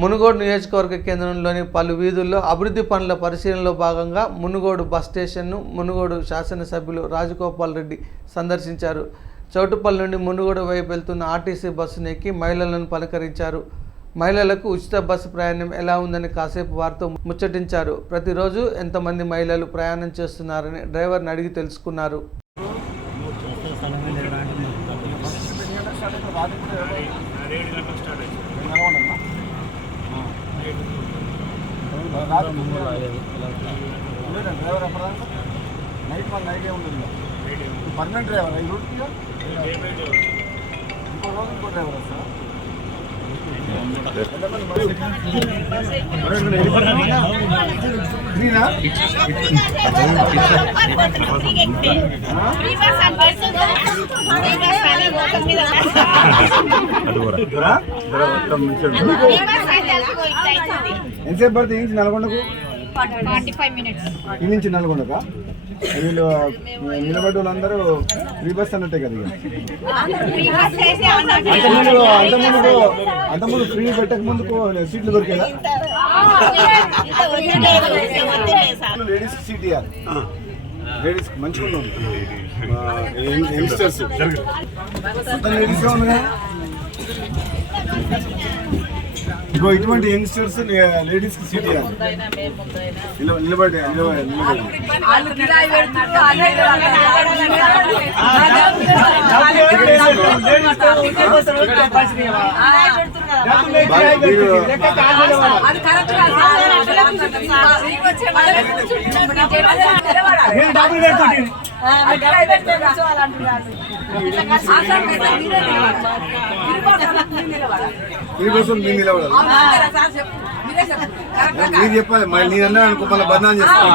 మునుగోడు నియోజకవర్గ కేంద్రంలోని పలు వీధుల్లో అభివృద్ధి పనుల పరిశీలనలో భాగంగా మునుగోడు బస్ స్టేషన్ను మునుగోడు శాసనసభ్యులు రాజగోపాల్ రెడ్డి సందర్శించారు. చౌటుపల్లి నుండి మునుగోడు వైపు వెళ్తున్న ఆర్టీసీ బస్సును ఎక్కి మహిళలను పలకరించారు. మహిళలకు ఉచిత బస్సు ప్రయాణం ఎలా ఉందని కాసేపు వారితో ముచ్చటించారు. ప్రతిరోజు ఎంతమంది మహిళలు ప్రయాణం చేస్తున్నారని డ్రైవర్ని అడిగి తెలుసుకున్నారు. పర్మనెంట్ డ్రైవర్ ఈ రూట్కి ఇంకో రోజు ఇంకో డ్రైవర్ వస్తారా? ఎంతసేపు పడుతుంది ఈ నుంచి నల్గొండకు? 45 మినిట్స్. ఈ నుంచి నల్గొండకా? వీళ్ళు నిలబడి వాళ్ళందరూ ఫ్రీ బస్ అన్నట్టే కదా. అంతకుముందు ఫ్రీ పెట్టక ముందుకు సీట్లు దొరికేదా? లేడీస్ సిటిఆర్ లేడీస్ మంచిగా ఉంది. యంగ్స్టర్స్ లేడీస్గా ఉంది కదా. ఇంకో ఇటువంటి యంగ్స్టర్స్ లేడీస్ కి సీట్ నిలబడి మీరు చెప్పాలి. మళ్ళీ నేనన్నా అనుకో మళ్ళీ బదనాం చేస్తాను.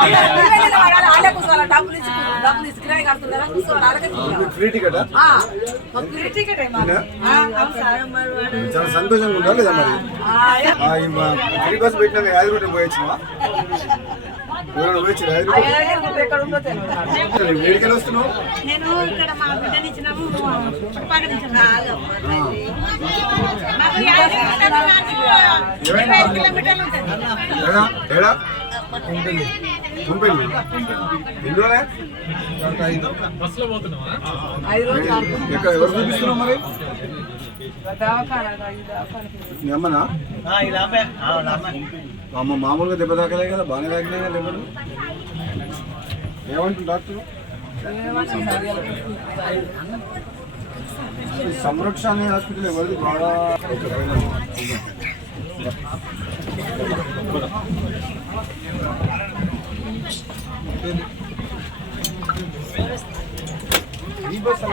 ఫ్రీ టికెటా? చాలా సంతోషంగా ఉండాలి లేదా మరి? ఫ్రీ బస్ పెట్టినా యాదగిరి పోయొచ్చినా? వేడికలు వస్తున్నావు? ఎవరు చూపిస్తున్నావు మరి? అమ్మనా? అమ్మ మామూలుగా దెబ్బ తాకలే కదా, బాగానే తాకినాయి కదా దెబ్బలు. ఏమంటుంది డాక్టర్? సంరక్షణ హాస్పిటల్ ఎవరిది బాగా ఈ బస్